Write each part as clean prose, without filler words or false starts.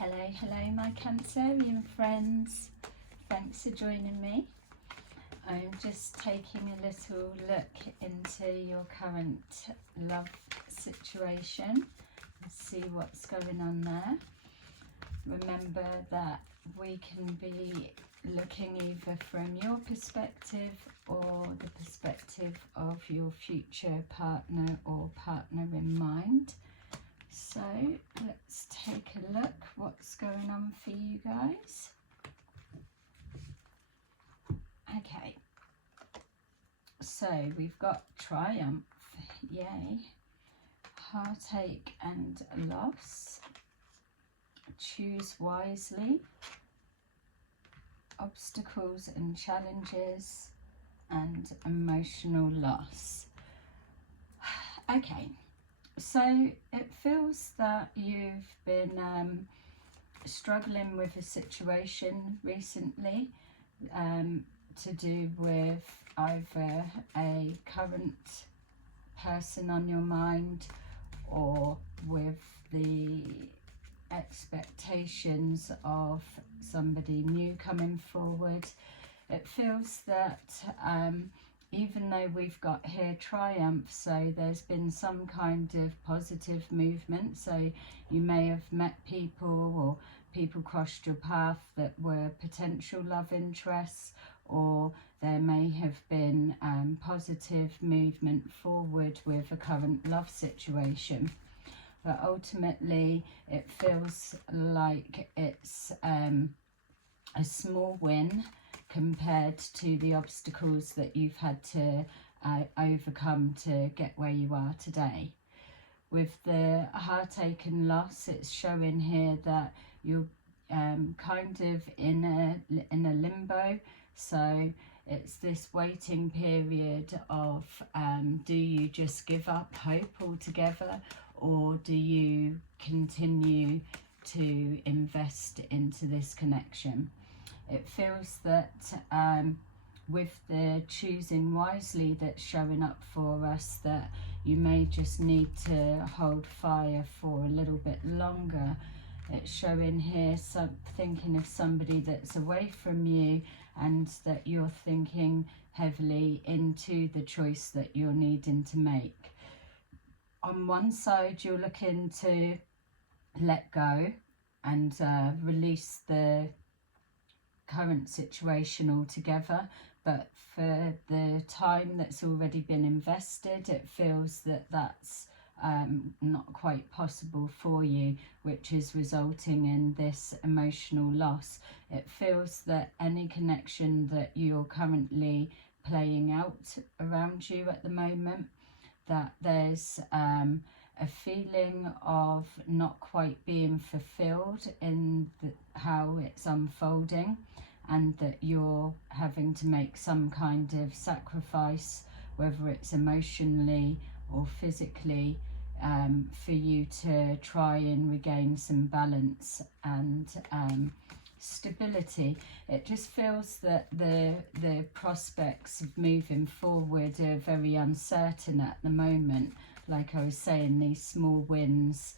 Hello my Cancerian friends, thanks for joining me. I'm just taking a little look into your current love situation and see what's going on there. Remember that we can be looking either from your perspective or the perspective of your future partner or partner in mind. So let's take a look what's going on for you guys. Okay, so we've got triumph, yay, heartache and loss, choose wisely, obstacles and challenges, and emotional loss. Okay. So it feels that you've been struggling with a situation recently to do with either a current person on your mind or with the expectations of somebody new coming forward. It feels that even though we've got here triumph, so there's been some kind of positive movement, so you may have met people or people crossed your path that were potential love interests, or there may have been positive movement forward with a current love situation. But ultimately it feels like it's a small win compared to the obstacles that you've had to overcome to get where you are today. With the heartache and loss, it's showing here that you're kind of in a limbo. So it's this waiting period of do you just give up hope altogether, or do you continue to invest into this connection? It feels that with the choosing wisely that's showing up for us, that you may just need to hold fire for a little bit longer. It's showing here thinking of somebody that's away from you, and that you're thinking heavily into the choice that you're needing to make. On one side, you're looking to let go and release the current situation altogether, but for the time that's already been invested, it feels that that's not quite possible for you, which is resulting in this emotional loss. It feels that any connection that you're currently playing out around you at the moment, that there's a feeling of not quite being fulfilled in how it's unfolding, and that you're having to make some kind of sacrifice, whether it's emotionally or physically, for you to try and regain some balance and stability. It just feels that the prospects of moving forward are very uncertain at the moment. Like I was saying, these small wins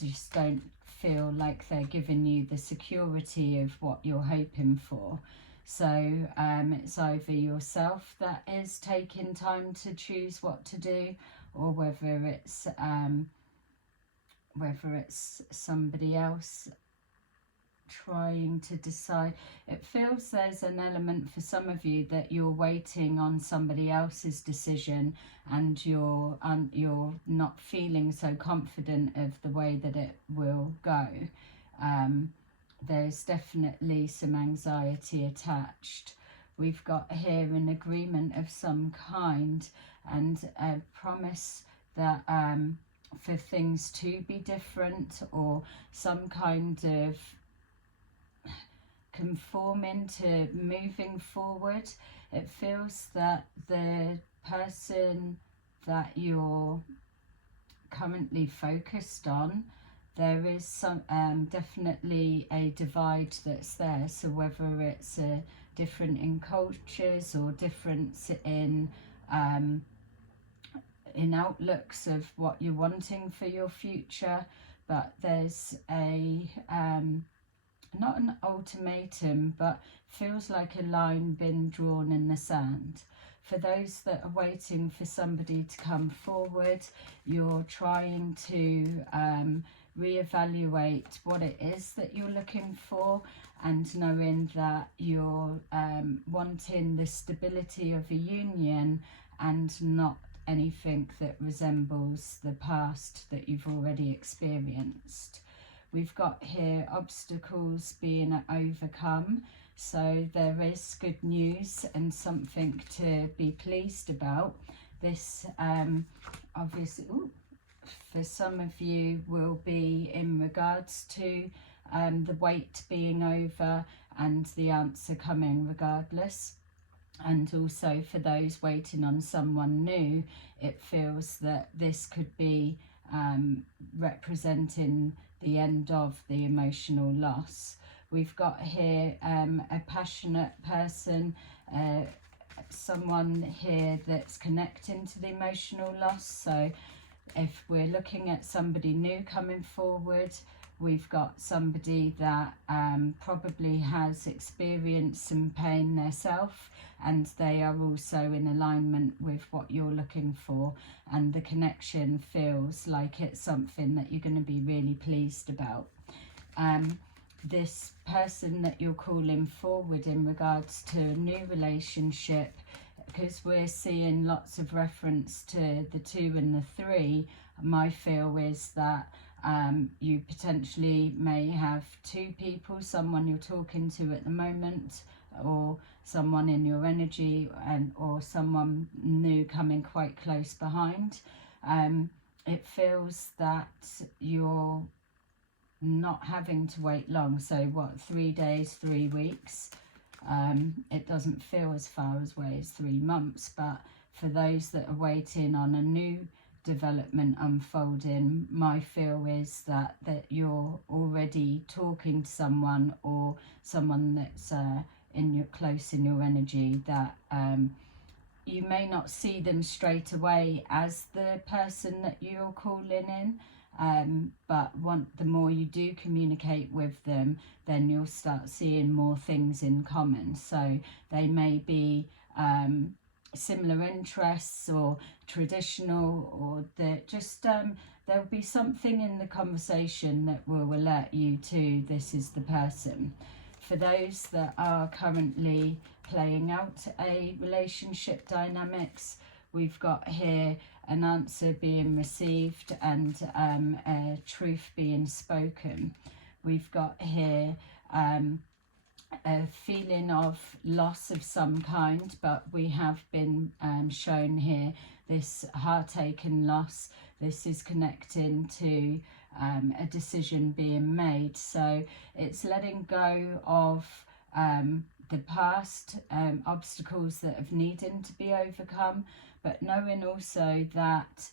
just don't feel like they're giving you the security of what you're hoping for. So it's either yourself that is taking time to choose what to do, or whether it's somebody else trying to decide. It feels there's an element for some of you that you're waiting on somebody else's decision, and you're not feeling so confident of the way that it will go. There's definitely some anxiety attached. We've got here an agreement of some kind, and a promise that for things to be different, or some kind of conforming to moving forward. It feels that the person that you're currently focused on, there is some definitely a divide that's there. So whether it's different in cultures or difference in outlooks of what you're wanting for your future, but there's a not an ultimatum, but feels like a line been drawn in the sand. For those that are waiting for somebody to come forward, you're trying to reevaluate what it is that you're looking for, and knowing that you're wanting the stability of a union and not anything that resembles the past that you've already experienced. We've got here obstacles being overcome, so there is good news and something to be pleased about. This obviously, for some of you, will be in regards to the wait being over and the answer coming regardless. And also for those waiting on someone new, it feels that this could be representing the end of the emotional loss. We've got here a passionate person, someone here that's connecting to the emotional loss. So if we're looking at somebody new coming forward, we've got somebody that probably has experienced some pain themselves, and they are also in alignment with what you're looking for, and the connection feels like it's something that you're going to be really pleased about. This person that you're calling forward in regards to a new relationship, because we're seeing lots of reference to the 2 and the 3, my feel is that you potentially may have 2 people, someone you're talking to at the moment, or someone in your energy, or someone new coming quite close behind. It feels that you're not having to wait long. So what, 3 days, 3 weeks? It doesn't feel as far away as 3 months, but for those that are waiting on a new development unfolding, my feel is that you're already talking to someone, or someone that's close in your energy, that you may not see them straight away as the person that you're calling in, but the more you do communicate with them, then you'll start seeing more things in common. So they may be similar interests, or traditional, or there'll be something in the conversation that will alert you to this is the person. For those that are currently playing out a relationship dynamics, we've got here an answer being received and a truth being spoken. We've got here a feeling of loss of some kind, but we have been shown here this heartache and loss. This is connecting to a decision being made. So it's letting go of the past, obstacles that have needed to be overcome, but knowing also that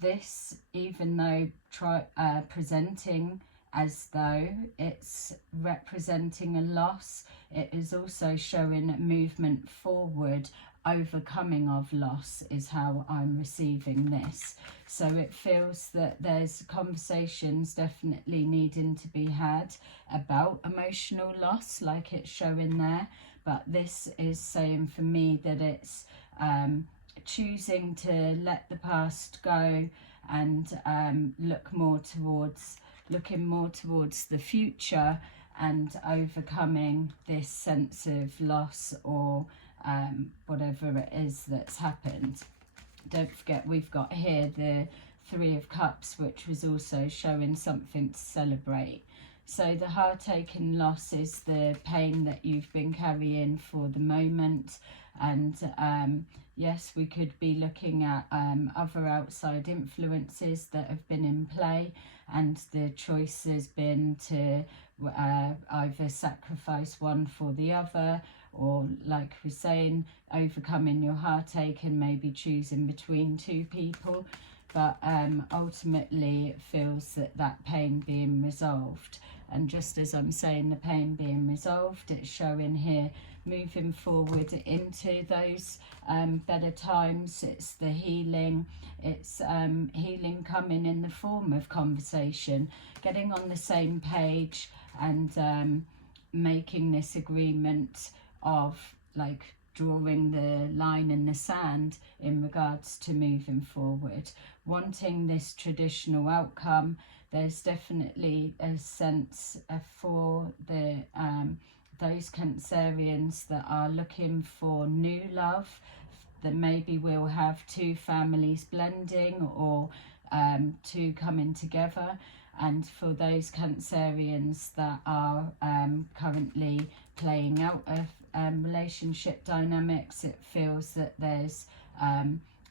this, even though presenting as though it's representing a loss, it is also showing a movement forward, overcoming of loss is how I'm receiving this. So it feels that there's conversations definitely needing to be had about emotional loss, like it's showing there, but this is saying for me that it's choosing to let the past go and looking more towards the future, and overcoming this sense of loss, or whatever it is that's happened. Don't forget, we've got here the 3 of Cups, which was also showing something to celebrate. So the heartache and loss is the pain that you've been carrying for the moment, and yes, we could be looking at other outside influences that have been in play, and the choice has been to either sacrifice one for the other, or, like we're saying, overcoming your heartache and maybe choosing between 2 people. But ultimately it feels that pain being resolved. and just as I'm saying the pain being resolved, it's showing here moving forward into those better times. It's the healing. It's healing coming in the form of conversation, getting on the same page, and making this agreement of like drawing the line in the sand in regards to moving forward, wanting this traditional outcome. There's definitely a sense for the those Cancerians that are looking for new love, that maybe we'll have two families blending or two coming together. And for those Cancerians that are currently playing out of relationship dynamics, it feels that there's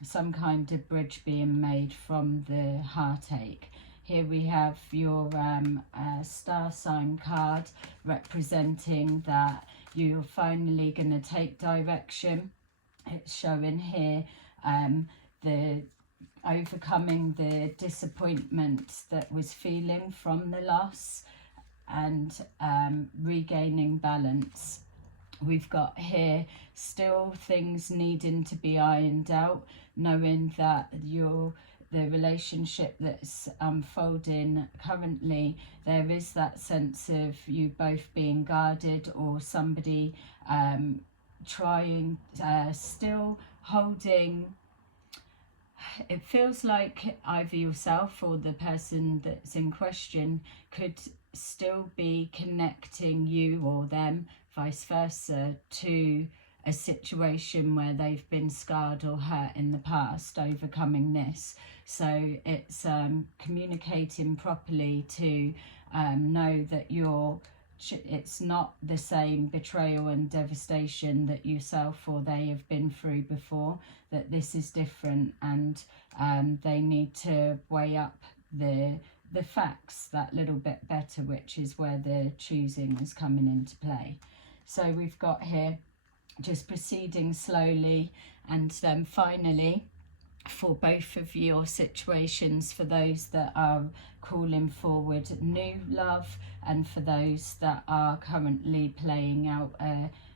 some kind of bridge being made from the heartache. Here we have your star sign card representing that you're finally going to take direction. It's showing here the overcoming the disappointment that was feeling from the loss, and regaining balance. We've got here still things needing to be ironed out, knowing that the relationship that's unfolding currently, there is that sense of you both being guarded, or somebody trying, still holding. It feels like either yourself or the person that's in question could still be connecting you or them, vice versa, to a situation where they've been scarred or hurt in the past, overcoming this. So it's communicating properly to know that it's not the same betrayal and devastation that yourself or they have been through before, that this is different, and they need to weigh up the facts that little bit better, which is where the choosing is coming into play. So we've got here just proceeding slowly, and then finally for both of your situations, for those that are calling forward new love, and for those that are currently playing out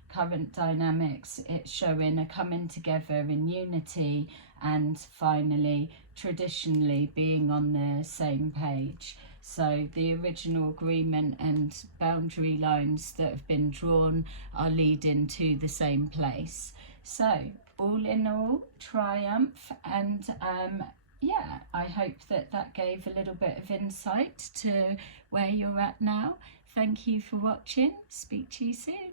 current dynamics, it's showing a coming together in unity, and finally traditionally being on the same page. So the original agreement and boundary lines that have been drawn are leading to the same place. So all in all, triumph. And yeah, I hope that gave a little bit of insight to where you're at now. Thank you for watching. Speak to you soon.